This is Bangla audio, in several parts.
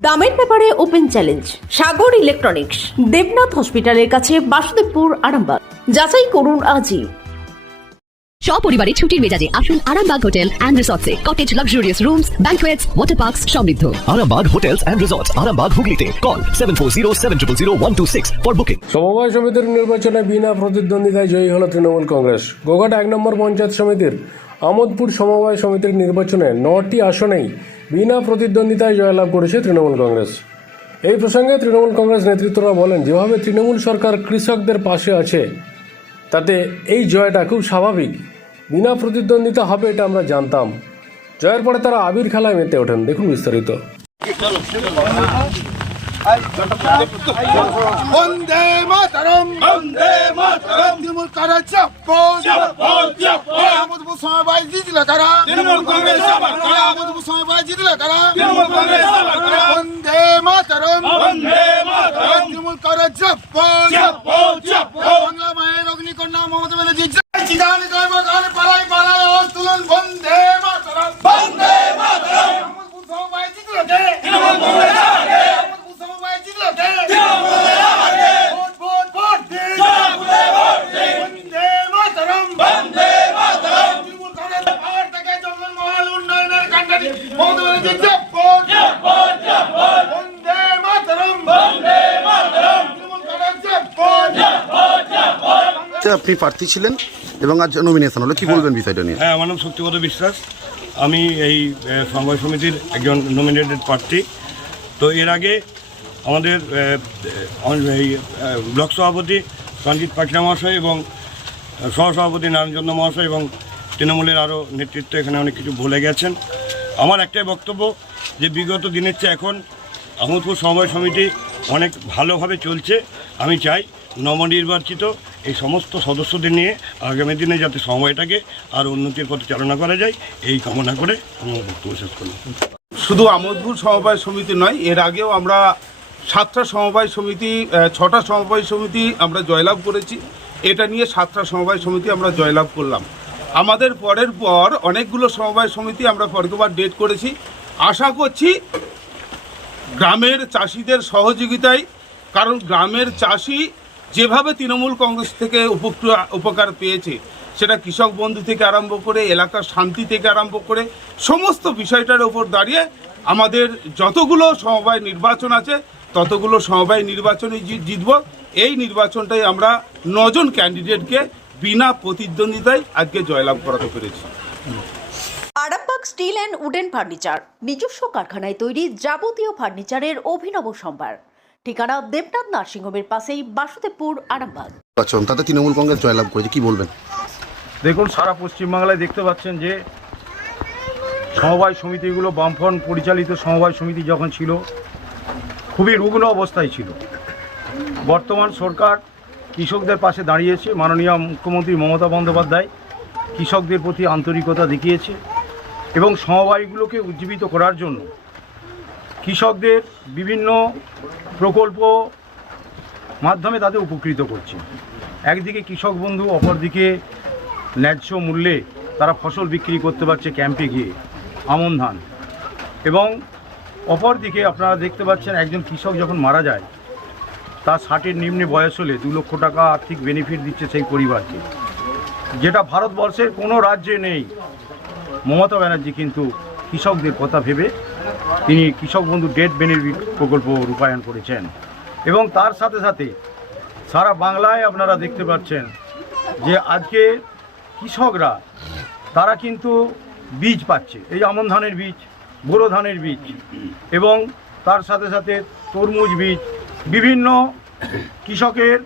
দামের ব্যাপারে open challenge Sagar electronics Debnath হসপিটালের কাছে বাসুদেবপুর আরামবাগ। যাচাই করুন আজই। সপরিবারে ছুটির মেজাজে আসুন Arambagh hotel and রিসর্টসে। Cottage luxurious rooms banquets water parks সমৃদ্ধ। Arambag Hotels and Resorts, Arambag Hooghly Call 740 for booking. সমবায় সমিতির নির্বাচনে বিনা প্রতিদ্বন্দ্বিতায় জয়ী হল তৃণমূল কংগ্রেস। গোঘাট এক নম্বর পঞ্চায়েত সমিতির আমোদপুর সমবায় সমিতির নির্বাচনে নটি আসনেই বিনা প্রতিদ্বন্দ্বিতায় জয়লাভ করেছে তৃণমূল কংগ্রেস। এই প্রসঙ্গে তৃণমূল কংগ্রেস নেতৃত্বরা বলেন, যেভাবে তৃণমূল সরকার কৃষকদের পাশে আছে, তাতে এই জয়টা খুব স্বাভাবিক। বিনা প্রতিদ্বন্দ্বিতা হবে এটা আমরা জানতাম। জয়ের পরে তারা আবির খেলায় মেতে ওঠেন। দেখুন বিস্তারিত। বন্দে মাতরম। বন্দে মাতরম। তৃণমূল কারা চাপ্পল চাপ্পল চাপ্পল আমোদপুর সমবায় জিতল কারা তৃণমূল কংগ্রেস আমোদপুর সমবায় জিতল কারা তৃণমূল কংগ্রেস বন্দে মাতরম। বন্দে মাতরম। তৃণমূল কারা চাপ্পল চাপ্পল বাংলা মায়ের অগ্নিকন্যা মমতা ব্যানার্জি চিদান জয় গান পালাই পালাই আওয়াজ তুলুন বন্দে মাতরম বন্দে মাতরম আমোদপুর সমবায় জিতল কে তৃণমূল কংগ্রেস আমোদপুর সমবায় জিতল কে ভোট ভোট ভোট দিন বন্দে মাতরম বন্দে মাতরম তৃণমূল কংগ্রেস পাহাড় থেকে জঙ্গল মহল উন্নয়নের কাণ্ডারি মমতা ব্যানার্জি জপন জপন জপন বন্দে মাতরম বন্দে মাতরম তৃণমূল কংগ্রেস জপন জপন জপন আচ্ছা, আপনি প্রার্থী ছিলেন এবং আজ নমিনেশন হলো কি বলবেন বিষয়টা নিয়ে? হ্যাঁ আমার নাম শক্তিপদ বিশ্বাস। আমি এই সমবায় সমিতির একজন নমিনেটেড প্রার্থী। তো এর আগে আমাদের এই ব্লক সভাপতি সঞ্জিত পাটনা মহাশয় এবং সহসভাপতি নারায়ণচন্দ্র মহাশয় এবং তৃণমূলের আরও নেতৃত্ব এখানে অনেক কিছু ভুলে গেছেন। আমার একটাই বক্তব্য যে বিগত দিনের চেয়ে এখন আহমদপুর সমবায় সমিতি অনেক ভালোভাবে চলছে। আমি চাই নবনির্বাচিত এই সমস্ত সদস্যদের নিয়ে আগামী দিনে যাতে সময়টাকে আর উন্নতির পথে চালনা করা যায়, এই কামনা করে আমি আমার বক্তব্য শেষ করলাম। শুধু আমোদপুর সমবায় সমিতি নয়, এর আগেও আমরা সাতটা সমবায় সমিতি ছটা সমবায় সমিতি আমরা জয়লাভ করেছি। এটা নিয়ে সাতটা সমবায় সমিতি আমরা জয়লাভ করলাম। আমাদের পরের পর অনেকগুলো সমবায় সমিতি আমরা পরগবার ডেট করেছি। আশা করছি গ্রামের চাষিদের সহযোগিতায়, কারণ গ্রামের চাষি যেভাবে তৃণমূল কংগ্রেস থেকে উপকার পেয়েছে, সেটা কৃষক বন্ধু থেকে আরম্ভ করে, এলাকার শান্তি থেকে আরম্ভ করে, সমস্ত বিষয়টার উপর দাঁড়িয়ে আমাদের যতগুলো সমবায় নির্বাচন আছে, ততগুলো সমবায় নির্বাচনে জিতব। এই নির্বাচনটাই আমরা নজন ক্যান্ডিডেটকে বিনা প্রতিদ্বন্দ্বিতায় আজকে জয়লাভ করাতে পেরেছি। Arambagh steel and wooden furniture, নিজস্ব কারখানায় তৈরি যাবতীয় ফার্নিচারের অভিনব সম্ভার। ঠিকানা দেবনাথ নার্সিংহোমের পাশেই বাসুদেবপুর আরামবাগ। নির্বাচন তাতে তৃণমূল কংগ্রেস জয়লাভ করেছে কি বলবেন? দেখুন সারা পশ্চিমবাংলায় দেখতে পাচ্ছেন যে সমবায় সমিতিগুলো বামফ্রন্ট পরিচালিত সমবায় সমিতি যখন ছিল খুবই রুগ্ন অবস্থায় ছিল। বর্তমান সরকার কৃষকদের পাশে দাঁড়িয়েছে মাননীয় মুখ্যমন্ত্রী মমতা বন্দ্যোপাধ্যায় কৃষকদের প্রতি আন্তরিকতা দেখিয়েছে এবং সমবায়গুলোকে উজ্জীবিত করার জন্য কৃষকদের বিভিন্ন প্রকল্প মাধ্যমে তাদের উপকৃত করছে। একদিকে কৃষক বন্ধু, অপরদিকে ন্যায্য মূল্যে তারা ফসল বিক্রি করতে পারছে ক্যাম্পে গিয়ে আমন ধান। এবং অপরদিকে আপনারা দেখতে পাচ্ছেন একজন কৃষক যখন মারা যায়, তার ষাটের নিম্নে বয়স হলে দু লক্ষ টাকা আর্থিক বেনিফিট দিচ্ছে সেই পরিবারকে। যেটা ভারতবর্ষের কোনো রাজ্যে নেই। মমতা ব্যানার্জি কিন্তু কৃষকদের কথা ভেবে তিনি কৃষক বন্ধু ডেট বেনিফিট প্রকল্প রূপায়ণ করেছেন। এবং তার সাথে সাথে সারা বাংলায় আপনারা দেখতে পাচ্ছেন যে আজকে কৃষকরা, তারা কিন্তু বীজ পাচ্ছে। এই আমন ধানের বীজ, বোরো ধানের বীজ এবং তার সাথে সাথে তরমুজ বীজ, বিভিন্ন কৃষকের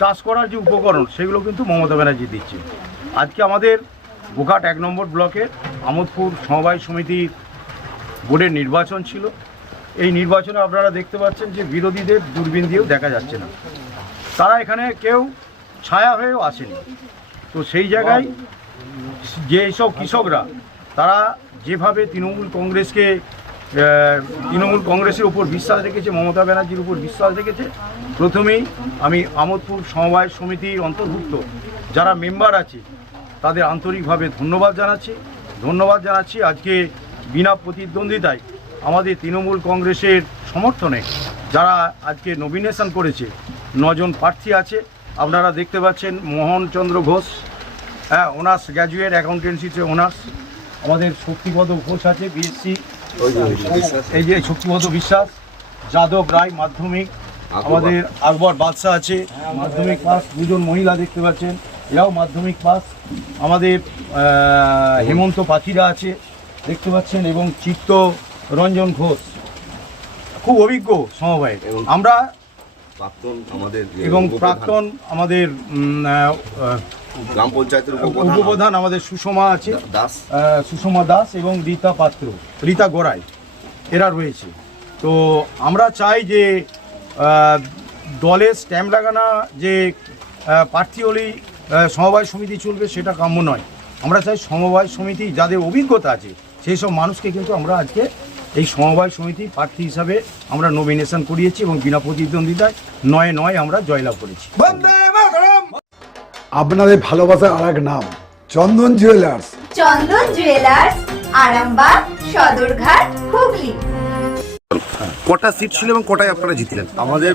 চাষ করার যে উপকরণ, সেগুলো কিন্তু মমতা ব্যানার্জি দিচ্ছে। আজকে আমাদের গোঘাট এক নম্বর ব্লকের আমোদপুর সমবায় সমিতির বোর্ডের নির্বাচন ছিল। এই নির্বাচনে আপনারা দেখতে পাচ্ছেন যে বিরোধীদের দূরবীন দিয়েও দেখা যাচ্ছে না। তারা এখানে কেউ ছায়া হয়েও আসেনি। তো সেই জায়গায় যে সব কৃষকরা, তারা যেভাবে তৃণমূল কংগ্রেসকে তৃণমূল কংগ্রেসের উপর বিশ্বাস রেখেছে, মমতা ব্যানার্জির উপর বিশ্বাস রেখেছে, প্রথমেই আমি আমোদপুর সমবায় সমিতির অন্তর্ভুক্ত যারা মেম্বার আছে, তাদের আন্তরিকভাবে ধন্যবাদ জানাচ্ছি। ধন্যবাদ জানাচ্ছি আজকে বিনা প্রতিদ্বন্দ্বিতায় আমাদের তৃণমূল কংগ্রেসের সমর্থনে যারা আজকে নমিনেশন করেছে, নজন প্রার্থী আছে। আপনারা দেখতে পাচ্ছেন মোহনচন্দ্র ঘোষ হ্যাঁ অনার্স গ্র্যাজুয়েট অ্যাকাউন্টেন্সিতে অনার্স আমাদের শক্তিপদ ঘোষ আছে বিএসসি এই যে শক্তিপদ বিশ্বাস, যাদব রায় মাধ্যমিক। আমাদের আকবর বাদশাহ আছে, মাধ্যমিক পাস। দুজন মহিলা দেখতে পাচ্ছেন, এরাও মাধ্যমিক পাস। আমাদের হেমন্ত পাখিরা আছে। দেখতে পাচ্ছেন এবং চিত্ত রঞ্জন ঘোষ খুব অভিজ্ঞ সমবায়। আমরা প্রাক্তন আমাদের এবং প্রাক্তন আমাদের গ্রাম পঞ্চায়েতের উপপ্রধান। আমাদের সুষমা আছে দাস। সুষমা দাস এবং রীতা পাত্র রীতা গোড়াই এরা রয়েছে। তো আমরা চাই যে দলের স্ট্যাম্প লাগানো যে প্রার্থী হলেই সমবায় সমিতি চলবে সেটা কাম্য নয়। আমরা চাই সমবায় সমিতি যাদের অভিজ্ঞতা আছে সেই সব মানুষকে কিন্তু আমরা আজকে এই সমবায় সমিতি প্রার্থী হিসাবে আমরা নমিনেশন করিয়েছি এবং বিনা প্রতিদ্বন্দ্বিতায় নয় নয় আমরা জয়লাভ করেছি। আপনাদের ভালোবাসার আর এক নাম চন্দন জুয়েলার্স চন্দন জুয়েলার্স আরামবাগ সদরঘাট হুগলি। কটা সিট ছিল এবং কটায় আপনারা জিতলেন? আমাদের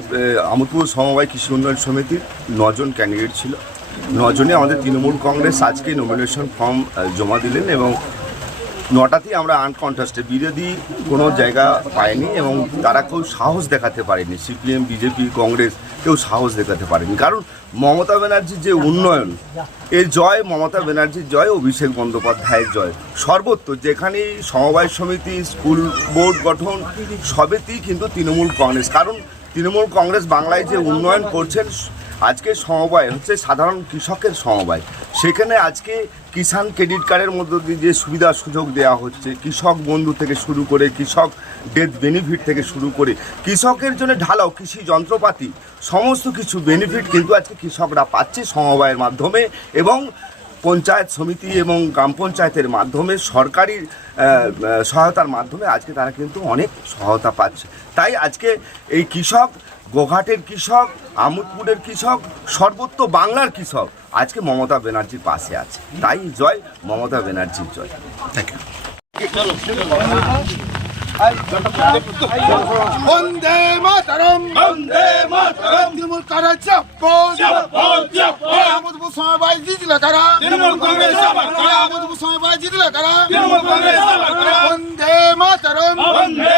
আমোদপুর সমবায় কৃষি উন্নয়ন সমিতির নজন ক্যান্ডিডেট ছিল। নজনে আমাদের তৃণমূল কংগ্রেস আজকে নমিনেশন ফর্ম জমা দিলেন এবং নটাতেই আমরা আনকন্টাস্টে বিরোধী কোনো জায়গা পায়নি এবং তারা কেউ সাহস দেখাতে পারেনি। সিপিএম, বিজেপি, কংগ্রেস কেউ সাহস দেখাতে পারেনি। কারণ মমতা ব্যানার্জির যে উন্নয়ন, এর জয় মমতা ব্যানার্জির জয়, অভিষেক বন্দ্যোপাধ্যায়ের জয়। সর্বত্র যেখানেই সমবায় সমিতি, স্কুল বোর্ড গঠন, সবেতেই কিন্তু তৃণমূল কংগ্রেস। কারণ তৃণমূল কংগ্রেস বাংলায় যে উন্নয়ন করছেন, আজকে সমবায় হচ্ছে সাধারণ কৃষকের সমবায়। সেখানে আজকে কিষাণ ক্রেডিট কার্ডের মধ্য দিয়ে যে সুবিধা সুযোগ দেওয়া হচ্ছে, কৃষক বন্ধু থেকে শুরু করে, কৃষক ডেথ বেনিফিট থেকে শুরু করে, কৃষকের জন্য ঢালাও, কৃষি যন্ত্রপাতি, সমস্ত কিছু বেনিফিট কিন্তু আজকে কৃষকরা পাচ্ছে সমবায়ের মাধ্যমে এবং পঞ্চায়েত সমিতি এবং গ্রাম পঞ্চায়েতের মাধ্যমে, সরকারি সহায়তার মাধ্যমে আজকে তারা কিন্তু অনেক সহায়তা পাচ্ছে। তাই আজকে এই কৃষক গোঘাটের কৃষক আমোদপুরের কৃষক সর্বত্র বাংলার কৃষক। আজকে মমতা ব্যানার্জির পাশে আছে। তাই জয় মমতা ব্যানার্জির জয়। Thank you Vande Mataram. বন্দে মাতরম। তৃণমূল কারা চাপ্পল আমোদপুর সমবায় জিতলে কারা? তৃণমূল কংগ্রেস আমোদপুর সমবায় জিতলে কারা? তৃণমূল কংগ্রেস বন্দে মাতরম। বন্দে